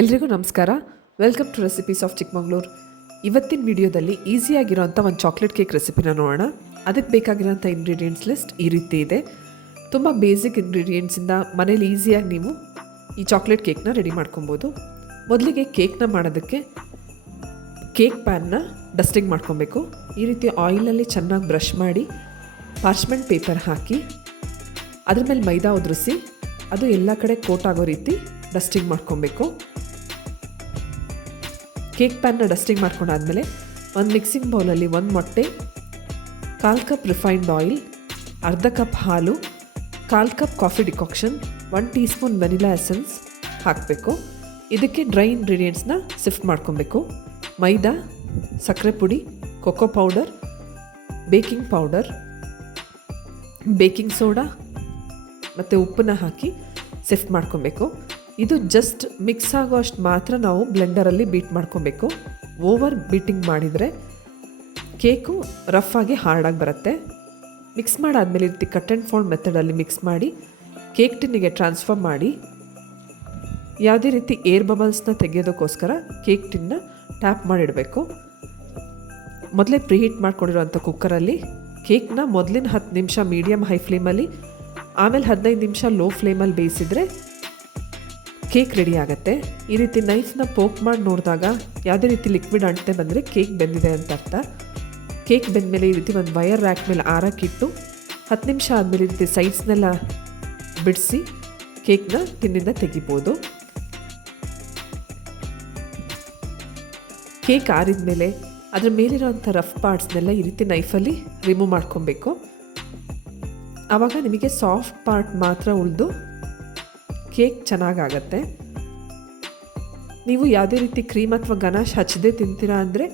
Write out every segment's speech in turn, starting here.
ಎಲ್ರಿಗೂ ನಮಸ್ಕಾರ. Welcome to recipes of Chikkamagaluru. ಇವತ್ತಿನ ವಿಡಿಯೋದಲ್ಲಿ ಈಸಿಯಾಗಿರೋಂಥ ಒಂದು ಚಾಕ್ಲೇಟ್ ಕೇಕ್ ರೆಸಿಪಿನ ನೋಡೋಣ. ಅದಕ್ಕೆ ಬೇಕಾಗಿರೋಂಥ ಇಂಗ್ರೀಡಿಯೆಂಟ್ಸ್ ಲಿಸ್ಟ್ ಈ ರೀತಿ ಇದೆ. ತುಂಬ ಬೇಸಿಕ್ ಇಂಗ್ರೀಡಿಯೆಂಟ್ಸಿಂದ ಮನೇಲಿ ಈಸಿಯಾಗಿ ನೀವು ಈ ಚಾಕ್ಲೇಟ್ ಕೇಕ್ನ ರೆಡಿ ಮಾಡ್ಕೊಬೋದು. ಮೊದಲಿಗೆ ಕೇಕ್ನ ಮಾಡೋದಕ್ಕೆ ಕೇಕ್ ಪ್ಯಾನ್ನ ಡಸ್ಟಿಂಗ್ ಮಾಡ್ಕೊಬೇಕು. ಈ ರೀತಿ ಆಯಿಲಲ್ಲಿ ಚೆನ್ನಾಗಿ ಬ್ರಷ್ ಮಾಡಿ ಪಾರ್ಚ್ಮೆಂಟ್ ಪೇಪರ್ ಹಾಕಿ ಅದ್ರ ಮೇಲೆ ಮೈದಾ ಉದುರಿಸಿ ಅದು ಎಲ್ಲ ಕಡೆ ಕೋಟ್ ಆಗೋ ರೀತಿ ಡಸ್ಟಿಂಗ್ ಮಾಡ್ಕೊಬೇಕು. ಕೇಕ್ ಪ್ಯಾನ್ನ ಡಸ್ಟಿಂಗ್ ಮಾಡ್ಕೊಂಡಾದ್ಮೇಲೆ ಒಂದು ಮಿಕ್ಸಿಂಗ್ ಬೌಲಲ್ಲಿ 1 ಮೊಟ್ಟೆ, 1/4 ಕಪ್ ರಿಫೈನ್ಡ್ ಆಯಿಲ್, ಅರ್ಧ ಕಪ್ ಹಾಲು, 1/4 cup coffee decoction, 1 tea spoon vanilla essence ಹಾಕಬೇಕು. ಇದಕ್ಕೆ ಡ್ರೈ ಇಂಗ್ರೀಡಿಯೆಂಟ್ಸ್ನ ಸಿಫ್ಟ್ ಮಾಡ್ಕೊಬೇಕು. ಮೈದಾ, ಸಕ್ಕರೆ ಪುಡಿ, cocoa powder, baking powder, baking soda ಮತ್ತು ಉಪ್ಪನ್ನ ಹಾಕಿ ಸಿಫ್ಟ್ ಮಾಡ್ಕೊಬೇಕು. ಇದು ಜಸ್ಟ್ ಮಿಕ್ಸ್ ಆಗೋ ಅಷ್ಟು ಮಾತ್ರ ನಾವು ಬ್ಲೆಂಡರಲ್ಲಿ ಬೀಟ್ ಮಾಡ್ಕೊಬೇಕು. ಓವರ್ ಬೀಟಿಂಗ್ ಮಾಡಿದರೆ ಕೇಕು ರಫ್ ಆಗಿ ಹಾರ್ಡಾಗಿ ಬರುತ್ತೆ. ಮಿಕ್ಸ್ ಮಾಡಾದ್ಮೇಲೆ ಈ ರೀತಿ ಕಟ್ ಆ್ಯಂಡ್ ಫೋಲ್ಡ್ ಮೆಥಡಲ್ಲಿ ಮಿಕ್ಸ್ ಮಾಡಿ ಕೇಕ್ ಟಿನ್ನಿಗೆ ಟ್ರಾನ್ಸ್ಫರ್ ಮಾಡಿ ಯಾವುದೇ ರೀತಿ ಏರ್ ಬಬಲ್ಸ್ನ ತೆಗೆಯೋದಕ್ಕೋಸ್ಕರ ಕೇಕ್ ಟಿನ್ನ ಟ್ಯಾಪ್ ಮಾಡಿಡಬೇಕು. ಮೊದಲೇ ಪ್ರಿಹೀಟ್ ಮಾಡ್ಕೊಂಡಿರೋಂಥ ಕುಕ್ಕರಲ್ಲಿ ಕೇಕ್ನ ಮೊದಲಿನ 10 ನಿಮಿಷ ಮೀಡಿಯಮ್ ಹೈ ಫ್ಲೇಮಲ್ಲಿ, ಆಮೇಲೆ 15 ನಿಮಿಷ ಲೋ ಫ್ಲೇಮಲ್ಲಿ ಬೇಯಿಸಿದರೆ ಕೇಕ್ ರೆಡಿ ಆಗುತ್ತೆ. ಈ ರೀತಿ ನೈಫ್ನ ಪೋಕ್ ಮಾಡಿ ನೋಡಿದಾಗ ಯಾವುದೇ ರೀತಿ ಲಿಕ್ವಿಡ್ ಅಂಟೆ ಬಂದರೆ ಕೇಕ್ ಬೆಂದಿದೆ ಅಂತ ಅರ್ಥ. ಕೇಕ್ ಬೆಂದಮೇಲೆ ಈ ರೀತಿ ಒಂದು ವಯರ್ ರ್ಯಾಕ್ ಮೇಲೆ ಆರಕ್ಕಿಟ್ಟು 10 ನಿಮಿಷ ಆದಮೇಲೆ ಈ ರೀತಿ ಸೈಡ್ಸ್ನೆಲ್ಲ ಬಿಡಿಸಿ ಕೇಕ್ನ ಟಿನ್ನಿಂದ ತೆಗಿಬೋದು. ಕೇಕ್ ಆರಿದ ಮೇಲೆ ಅದ್ರ ಮೇಲಿರೋಂಥ ರಫ್ ಪಾರ್ಟ್ಸ್ನೆಲ್ಲ ಈ ರೀತಿ ನೈಫಲ್ಲಿ ರಿಮೂವ್ ಮಾಡ್ಕೊಬೇಕು. ಆವಾಗ ನಿಮಗೆ ಸಾಫ್ಟ್ ಪಾರ್ಟ್ ಮಾತ್ರ ಉಳಿದು ಕೇಕ್ ಚೆನ್ನಾಗಾಗತ್ತೆ. ನೀವು ಯಾವುದೇ ರೀತಿ ಕ್ರೀಮ್ ಅಥವಾ ಗನಾಶ್ ಹಚ್ಚದೆ ತಿಂತೀರಾ ಅಂದರೆ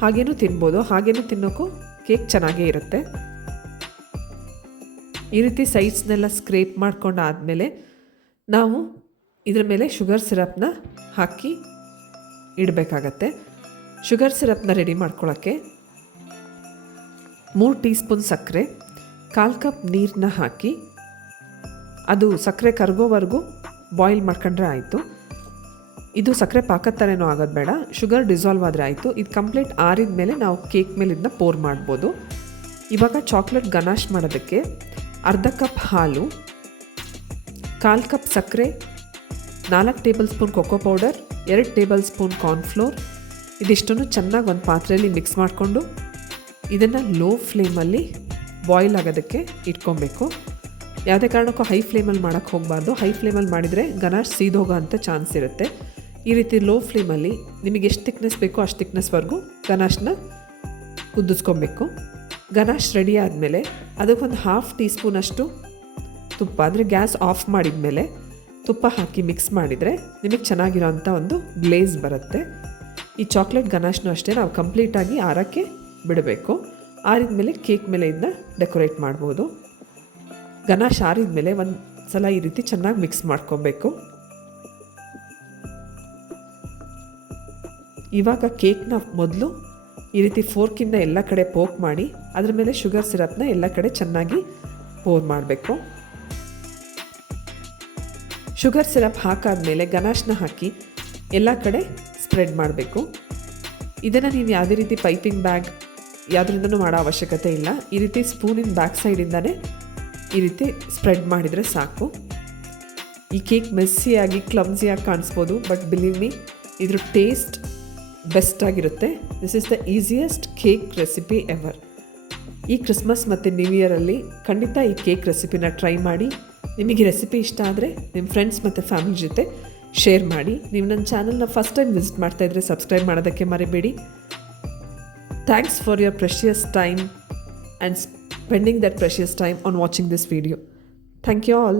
ಹಾಗೇನೂ ತಿನ್ಬೋದು. ಹಾಗೇನೂ ತಿನ್ನೋಕ್ಕೂ ಕೇಕ್ ಚೆನ್ನಾಗೇ ಇರುತ್ತೆ. ಈ ರೀತಿ ಸೈಡ್ಸ್ನೆಲ್ಲ ಸ್ಕ್ರೇಪ್ ಮಾಡ್ಕೊಂಡಾದಮೇಲೆ ನಾವು ಇದರ ಮೇಲೆ ಶುಗರ್ ಸಿರಪ್ನ ಹಾಕಿ ಇಡಬೇಕಾಗತ್ತೆ. ಶುಗರ್ ಸಿರಪ್ನ ರೆಡಿ ಮಾಡ್ಕೊಳ್ಳೋಕ್ಕೆ 3 ಟೀ ಸ್ಪೂನ್ ಸಕ್ಕರೆ, 1/4 ಕಪ್ ನೀರನ್ನ ಹಾಕಿ ಅದು ಸಕ್ಕರೆ ಕರಗೋವರೆಗೂ ಬಾಯ್ಲ್ ಮಾಡ್ಕೊಂಡ್ರೆ ಆಯಿತು. ಇದು ಸಕ್ಕರೆ ಪಾಕದ ಥರನೂ ಆಗೋದು ಬೇಡ, ಶುಗರ್ ಡಿಸಾಲ್ವ್ ಆದರೆ ಆಯಿತು. ಇದು ಕಂಪ್ಲೀಟ್ ಆರಿದ ಮೇಲೆ ನಾವು ಕೇಕ್ ಮೇಲೆ ಇದನ್ನ ಪೋರ್ ಮಾಡ್ಬೋದು. ಇವಾಗ ಚಾಕ್ಲೇಟ್ ಗನಾಶ್ ಮಾಡೋದಕ್ಕೆ ಅರ್ಧ ಕಪ್ ಹಾಲು, 1/4 ಕಪ್ ಸಕ್ಕರೆ, 4 table spoon cocoa powder, 2 table spoon cornflour ಇದಿಷ್ಟನ್ನು ಚೆನ್ನಾಗಿ ಒಂದು ಪಾತ್ರೆಯಲ್ಲಿ ಮಿಕ್ಸ್ ಮಾಡಿಕೊಂಡು ಇದನ್ನು ಲೋ ಫ್ಲೇಮಲ್ಲಿ ಬಾಯ್ಲ್ ಆಗೋದಕ್ಕೆ ಇಟ್ಕೊಬೇಕು. ಯಾವುದೇ ಕಾರಣಕ್ಕೂ ಹೈ ಫ್ಲೇಮಲ್ಲಿ ಮಾಡೋಕ್ಕೆ ಹೋಗಬಾರ್ದು. ಹೈ ಫ್ಲೇಮಲ್ಲಿ ಮಾಡಿದರೆ ಗನಾಶ್ ಸೀದೋಗೋ ಅಂಥ ಚಾನ್ಸ್ ಇರುತ್ತೆ. ಈ ರೀತಿ ಲೋ ಫ್ಲೇಮಲ್ಲಿ ನಿಮಗೆ ಎಷ್ಟು ಥಿಕ್ನೆಸ್ ಬೇಕೋ ಅಷ್ಟು ಥಿಕ್ನೆಸ್ವರೆಗೂ ಗನಾಶನ್ನ ಕುದಿಸ್ಕೊಬೇಕು. ಗನಾಶ್ ರೆಡಿ ಆದಮೇಲೆ ಅದಕ್ಕೊಂದು 1/2 ಟೀ ಸ್ಪೂನಷ್ಟು ತುಪ್ಪ, ಅಂದರೆ ಗ್ಯಾಸ್ ಆಫ್ ಮಾಡಿದ ಮೇಲೆ ತುಪ್ಪ ಹಾಕಿ ಮಿಕ್ಸ್ ಮಾಡಿದರೆ ನಿಮಗೆ ಚೆನ್ನಾಗಿರೋಂಥ ಒಂದು ಗ್ಲೇಸ್ ಬರುತ್ತೆ. ಈ ಚಾಕ್ಲೇಟ್ ಗನಾಶ್ನೂ ಅಷ್ಟೇ ನಾವು ಕಂಪ್ಲೀಟಾಗಿ ಆರೋಕ್ಕೆ ಬಿಡಬೇಕು. ಆರಿದ ಮೇಲೆ ಕೇಕ್ ಮೇಲೆ ಇದನ್ನ ಡೆಕೋರೇಟ್ ಮಾಡ್ಬೋದು. ಗನಾಶ್ ಆರಿದ ಮೇಲೆ ಒಂದು ಸಲ ಈ ರೀತಿ ಚೆನ್ನಾಗಿ ಮಿಕ್ಸ್ ಮಾಡ್ಕೊಬೇಕು. ಇವಾಗ ಕೇಕ್ನ ಮೊದಲು ಈ ರೀತಿ ಫೋರ್ಕಿಂದ ಎಲ್ಲ ಕಡೆ ಪೋಕ್ ಮಾಡಿ ಅದ್ರ ಮೇಲೆ ಶುಗರ್ ಸಿರಪ್ನ ಎಲ್ಲ ಕಡೆ ಚೆನ್ನಾಗಿ ಪೋರ್ ಮಾಡಬೇಕು. ಶುಗರ್ ಸಿರಪ್ ಹಾಕಾದ್ಮೇಲೆ ಗನಾಶ್ನ ಹಾಕಿ ಎಲ್ಲ ಕಡೆ ಸ್ಪ್ರೆಡ್ ಮಾಡಬೇಕು. ಇದನ್ನು ನೀವು ಯಾವುದೇ ರೀತಿ ಪೈಪಿಂಗ್ ಬ್ಯಾಗ್ ಯಾವುದರಿಂದನೂ ಮಾಡೋ ಅವಶ್ಯಕತೆ ಇಲ್ಲ. ಈ ರೀತಿ ಸ್ಪೂನಿನ ಬ್ಯಾಕ್ ಸೈಡಿಂದನೇ ಈ ರೀತಿ ಸ್ಪ್ರೆಡ್ ಮಾಡಿದರೆ ಸಾಕು. ಈ ಕೇಕ್ ಮೆಸ್ಸಿಯಾಗಿ ಕ್ಲಮ್ಸಿಯಾಗಿ ಕಾಣಿಸ್ಬೋದು, ಬಟ್ ಬಿಲೀವ್ ಮೀ ಇದ್ರ ಟೇಸ್ಟ್ ಬೆಸ್ಟ್ ಆಗಿರುತ್ತೆ. This is the easiest cake recipe ever. ಈ ಕ್ರಿಸ್ಮಸ್ ಮತ್ತು ನ್ಯೂ ಇಯರಲ್ಲಿ ಖಂಡಿತ ಈ ಕೇಕ್ ರೆಸಿಪಿನ ಟ್ರೈ ಮಾಡಿ. ನಿಮಗೆ ರೆಸಿಪಿ ಇಷ್ಟ ಆದರೆ ನಿಮ್ಮ ಫ್ರೆಂಡ್ಸ್ ಮತ್ತು ಫ್ಯಾಮಿಲಿ ಜೊತೆ ಶೇರ್ ಮಾಡಿ. ನೀವು ನನ್ನ ಚಾನಲ್ನ ಫಸ್ಟ್ ಟೈಮ್ ವಿಸಿಟ್ ಮಾಡ್ತಾಯಿದ್ರೆ ಸಬ್ಸ್ಕ್ರೈಬ್ ಮಾಡೋದಕ್ಕೆ ಮರಿಬೇಡಿ. Thanks for your precious time and spending that precious time on watching this video. Thank you all.